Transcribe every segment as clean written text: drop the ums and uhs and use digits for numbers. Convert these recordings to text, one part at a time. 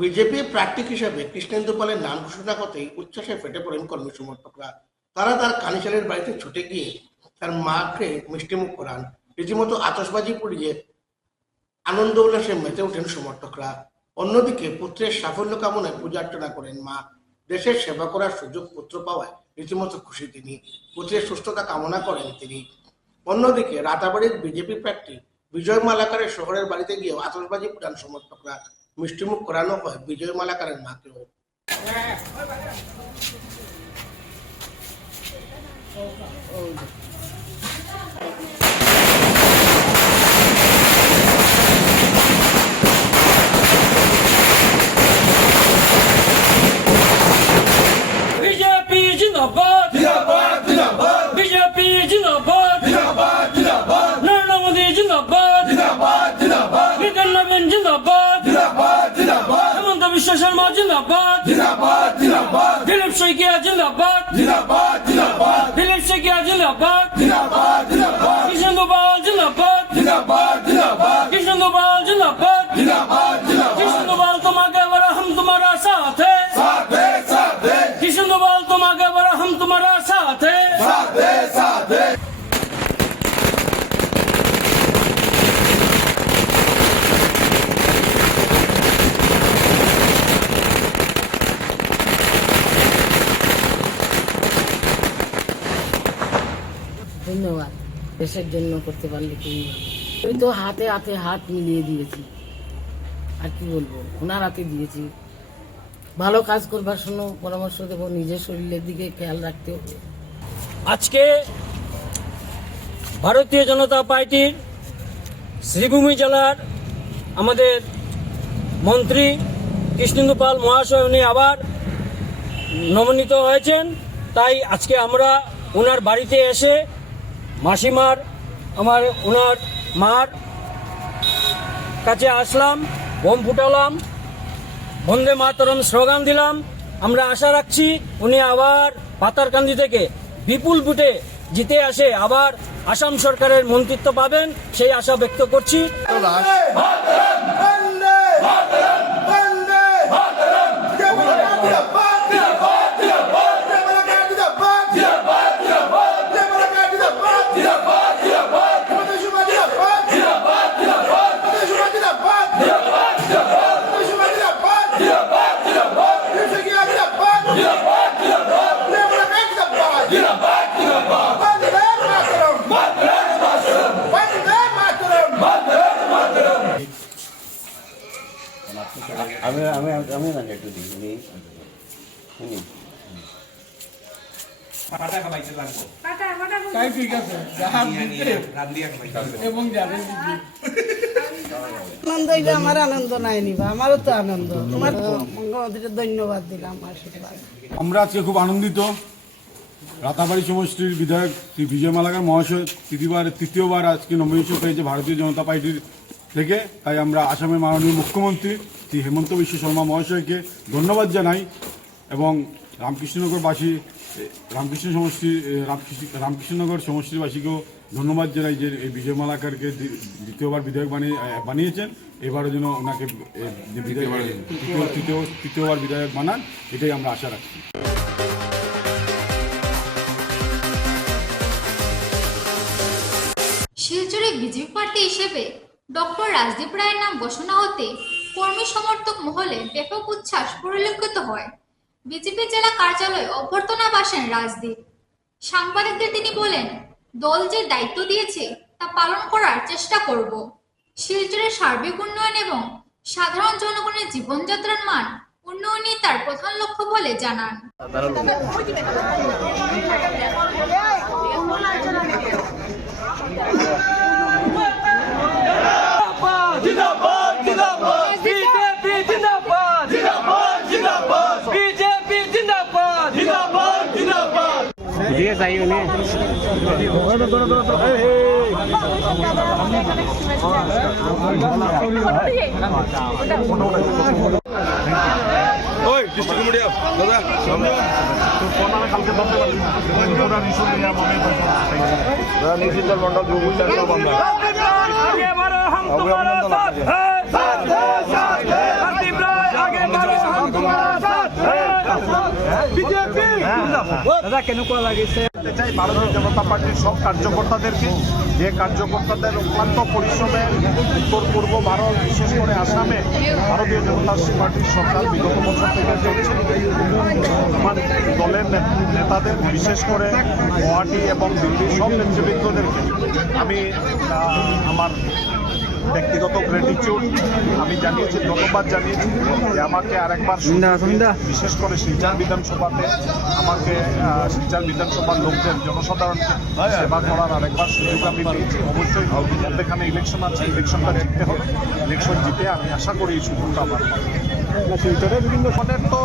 BJP প্রার্থী হিসেবে কৃষ্ণেন্দু পালের নাম ঘোষণা করতেই উচ্ছ্বাসে ফেটে পড়েন কর্মী সমর্থকরা। তারা তার কানিশালের বাড়িতে ছুটে গিয়ে তার মাকে মিষ্টিমুখ করান। রীতিমতো আতশবাজি পুড়িয়ে আনন্দ উল্লাসে মেতে ওঠেন সমর্থকরা। অন্যদিকে পুত্রের সাফল্য কামনায় পূজা অর্চনা করেন মা। দেশের সেবা করার সুযোগ পুত্র পাওয়ায় রীতিমতো খুশি তিনি। পুত্রের সুস্থতা কামনা করেন তিনি। অন্যদিকে রাতাবাড়ির বিজেপি প্রার্থী বিজয় মালাকারের শহরের বাড়িতে গিয়েও আতশবাজি পুরান সমর্থকরা। মিষ্টিমুখ করানো হয় বিজয় মালাকারের মাকেও। बीजेपी जिंदाबाद जिंदाबाद जिंदाबाद बीजेपी जिंदाबाद जिंदाबाद जिंदाबाद नरेंद्र मोदी जिंदाबाद जिंदाबाद जिंदाबाद नितिन नवीन जिंदाबाद जिंदाबाद जिंदाबाद हेमंत विश्व शर्मा जिंदाबाद जिंदाबाद जिंदाबाद दिलीप शैकिया जिंदाबाद जिंदाबाद जिंदाबाद दिलीप शैकिया जिंदाबाद जिंदाबाद जिंदाबाद कृष्णेंदु पाल जिंदाबाद जिंदाबाद जिंदाबाद कृष्णेंदु पाल जिंदाबाद जिंदाबाद जिंदाबाद कृष्णेंदु पाल तुम आगे बढ़ो हम तुम्हारा साथ है साथ है साथ है कृष्णेंदु पाल तुम आगे बढ़ो हम तुम्हारा साथ है साथ है साथ है ধন্যবাদ। দেশের জন্য করতে পারলে কি আমি তো হাতে হাতে হাত মিলিয়ে দিয়েছি, আর কি বলবো, ওনার হাতে দিয়েছি। ভালো কাজ করবার জন্য পরামর্শ দেবো, নিজের শরীরের দিকে খেয়াল রাখতে হবে। আজকে ভারতীয় জনতা পার্টির শ্রীভূমি জেলার আমাদের মন্ত্রী কৃষ্ণেন্দু পাল মহাশয় উনি আবার নমনীত হয়েছেন। তাই আজকে আমরা ওনার বাড়িতে এসে মাসিমার ওনার মার কাছে আসলাম, বোম ফুটালাম, বন্দে মাতরম স্লোগান দিলাম। আমরা আশা রাখছি উনি আবার পাতারকান্দি থেকে বিপুল ভোটে জিতে আসে আবার আসাম সরকারের মন্ত্রিত্ব পাবেন, সেই আশা ব্যক্ত করছি। আমি না একটু দিই আনন্দ, এটা আমার আনন্দ নাই নিবা, আমারও তো আনন্দ। তোমার তো মুখ্যমন্ত্রীকে ধন্যবাদ দিলাম, আশীর্বাদ। আমরা আজকে খুব আনন্দিত। রাতাবাড়ি সমষ্টির বিধায়ক শ্রী বিজয় মালাকার মহাশয় তৃতীয়বার আজকে নমিনেশন পেয়েছে ভারতীয় জনতা পার্টির থেকে। তাই আমরা আসামের মাননীয় মুখ্যমন্ত্রী শ্রী হেমন্ত বিশ্ব শর্মা মহাশয়কে ধন্যবাদ জানাই এবং রামকৃষ্ণনগরবাসী রামকৃষ্ণনগর সমষ্টিবাসীকেও ধন্যবাদ জানাই যে এই বিজয় মালাকারকে দ্বিতীয়বার বিধায়ক বানিয়েছেন। এবারও যেন ওনাকে তৃতীয়বার বিধায়ক বানান, এটাই আমরা আশা রাখছি। শিলচরে বিজেপি প্রার্থী হিসেবে ডক্টর রাজদীপ রায়ের নাম ঘোষণা হতে কর্মী সমর্থক মহলে ব্যাপক উচ্ছ্বাস পরিলক্ষিত হয়। বিজেপি জেলা কার্যালয়ে অভ্যর্থনায় আসেন রাজদীপ। সাংবাদিকদের তিনি বলেন, দল যে দায়িত্ব দিয়েছে তা পালন করার চেষ্টা করব। শিলচরের সার্বিক উন্নয়ন এবং সাধারণ জনগণের জীবনযাত্রার মান উন্নয়নই তার প্রধান লক্ষ্য বলে জানান। ওই ডিস্ট্রিক্ট মিডিয়া দাদা সামনে তো কোনারে কালকে ধরতে পারবি না ওরা নিশু নিয়া মনে দাদা নিশিন্দর মন্ডল গুগুচার বন্ধ আগে বারো হাম তোমারা সাথ है राजदीप राय आगे বলতে চাই ভারতীয় জনতা পার্টির সব কার্যকর্তাদেরকে, যে কার্যকর্তাদের অক্লান্ত পরিশ্রমে উত্তর পূর্ব ভারত বিশেষ করে আসামে ভারতীয় জনতা পার্টির সরকার বিগত বছর থেকে চলছে। আমার দলের নেতাদের বিশেষ করে গুয়াহাটি এবং দিল্লির সব নেতৃবৃন্দদেরকে আমি আমার ব্যক্তিগত গ্র্যাটিটিউড আমি জানিয়েছি, ধন্যবাদ জানিয়েছি যে আমাকে আরেকবার বিশেষ করে শিলচর বিধানসভাতে আমাকে শিলচর বিধানসভার লোকদের জনসাধারণকে সেবা করার আরেকবার সুযোগ আমি পেয়েছি। অবশ্যই মধ্যেখানে ইলেকশন আছে, ইলেকশনটা জিততে হবে, ইলেকশন জিতে আমি আশা করি এই সুযোগটা আমার শিলচরে বিভিন্ন ধরনের তো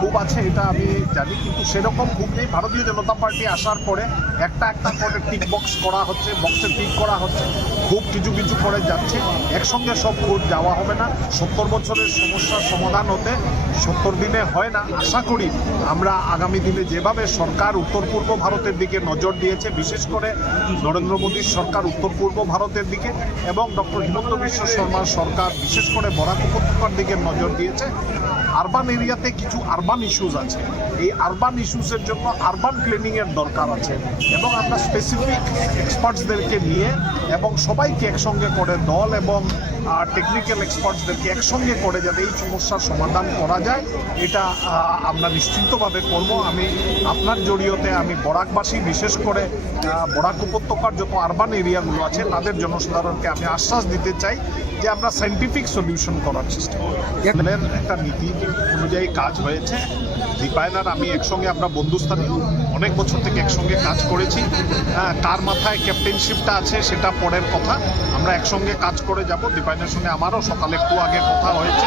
খুব আছে এটা আমি জানি, কিন্তু সেরকম খুব নেই। ভারতীয় জনতা পার্টি আসার পরে একটা করে টিক বক্স করা হচ্ছে, বক্সে টিক করা হচ্ছে, খুব কিছু কিছু করে যাচ্ছে। একসঙ্গে সব ভোট যাওয়া হবে না, 70 বছরের সমস্যার সমাধান হতে 70 দিনে হয় না। আশা করি আমরা আগামী দিনে যেভাবে সরকার উত্তর পূর্ব ভারতের দিকে নজর দিয়েছে, বিশেষ করে নরেন্দ্র মোদীর সরকার উত্তর পূর্ব ভারতের দিকে এবং ডক্টর হিমন্ত বিশ্ব শর্মার সরকার বিশেষ করে বরাক উপত্যকার দিকে নজর দিয়েছে। আরবান এরিয়াতে কিছু আরবান ইস্যুস আছে, এই আরবান ইস্যুসের জন্য আরবান প্ল্যানিংয়ের দরকার আছে এবং আমরা স্পেসিফিক এক্সপার্টসদেরকে নিয়ে এবং সবাইকে একসঙ্গে করে দল এবং টেকনিক্যাল এক্সপার্টসদেরকে একসঙ্গে করে যাতে এই সমস্যার সমাধান করা যায় এটা আমরা নিশ্চিন্তভাবে করব। আমি আপনার জড়িয়তে আমি বরাকবাসী বিশেষ করে বরাক উপত্যকার যত আরবান এরিয়াগুলো আছে তাদের জনসাধারণকে আমি আশ্বাস দিতে চাই যে আমরা সায়েন্টিফিক সলিউশন করার চেষ্টা করব। একটা নীতি অনুযায়ী কাজ হয়েছে। দীপায়নার আমি একসঙ্গে আমরা বন্ধুস্থানীয় অনেক বছর থেকে একসঙ্গে কাজ করেছি। কার মাথায় ক্যাপ্টেনশিপটা আছে সেটা পরের কথা, আমরা একসঙ্গে কাজ করে যাব। দীপায়নের সঙ্গে আমারও সকালে একটু আগে কথা হয়েছে,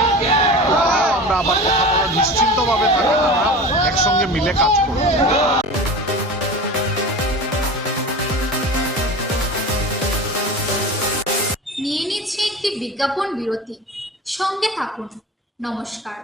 আমরা আবার কথা বলার নিশ্চিন্তভাবে থাকি, আমরা একসঙ্গে মিলে কাজ করব। নিয়ে নিচ্ছে একটি বিজ্ঞাপন বিরতি, সঙ্গে থাকুন। নমস্কার।